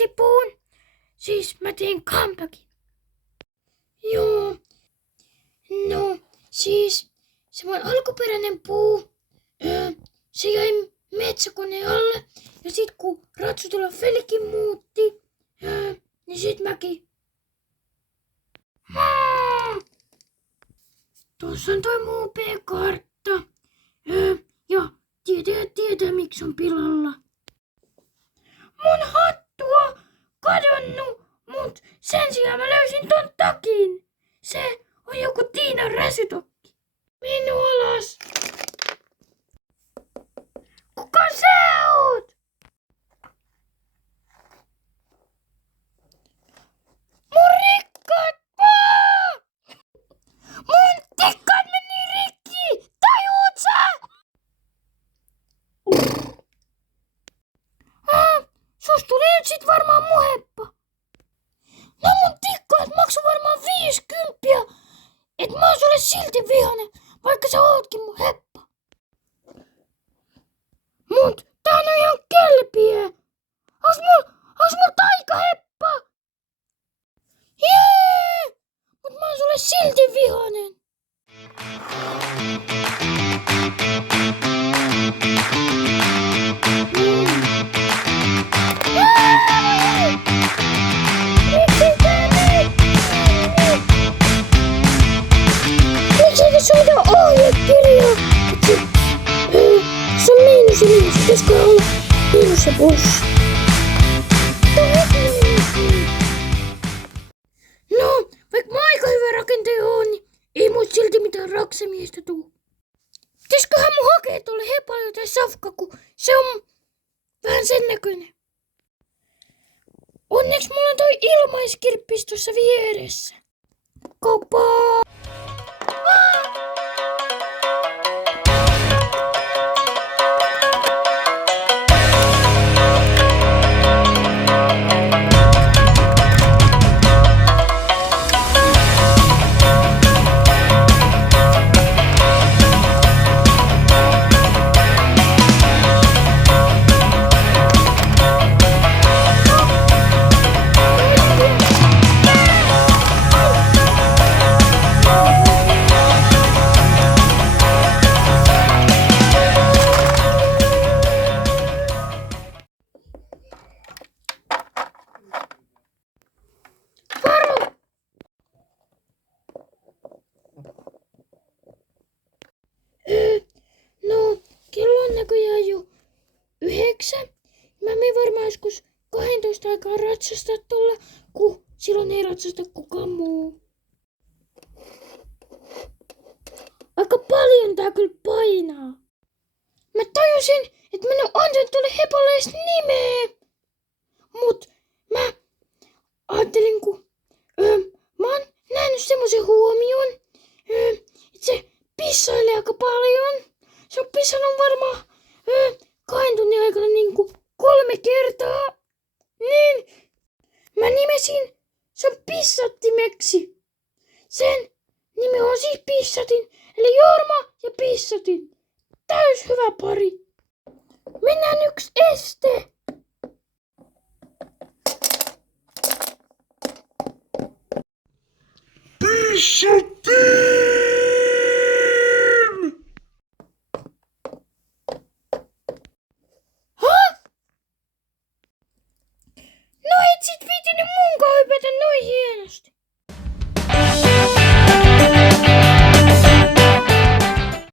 muotipuun. Siis mä teen comebackin. Joo. No, siis se mun alkuperäinen puu, se jäi metsäkoneen alle. Ja sit kun Ratsutila Felikin muutti, niin sit mäkin. Tuossa on toi muu P-kartta. Ja tietää miksi on pilalla. Mun hattu on kadonnut, mut sen sijaan mä löysin ton takin. Se on joku Tiinan räsytokki. Minu alas. Kuka sä oot? Mun rikkaat paa! Mun tikkaat meni rikki! Tajuut sä? Sus tuli nyt sit varmaan mun heppa. No mun tikkaat maksu varmaan 50, et mä oon sulle silti vihanen, vaikka sä ootkin mun heppa. Mut tää on ihan kelpiä. Ois mul taikaheppa? Jee! Mut mä oon sulle silti vihanen. Soita ohjekirjaa. Se on miinus ja miinus. Pitäisikö olla miinus ja plus? No, vaikka mä aika hyvä rakentaja oon, niin ei muista silti mitään raksemiestä tuu. Pitäisiköhän mun hakea tolle hepalle jotain safkaa, kun se on vähän sen näköinen. Onneksi mulla on toi ilmaiskirppis tossa vieressä. Kauppaa! No, kello on näköjään jo 9. Mä menen varmaan joskus 12 aikaa ratsastaa tuolla, kun silloin ei ratsasta kukaan muu. Aika paljon tää kyllä painaa. Mä tajusin, että mä en oo antanut tuolle hepalle edes nimeä. Mut mä ajattelin, kun mä oon nähnyt semmosen huomion, että se pissailee aika paljon. Se on pissannut varmaan 2 tunnin aikana niinku 3 kertaa. Niin mä nimesin sen Pissattimeksi. Sen nimi on siis Pissatin, eli Jorma ja Pissatin. Täys hyvä pari. Mennään yksi este. Pissatti!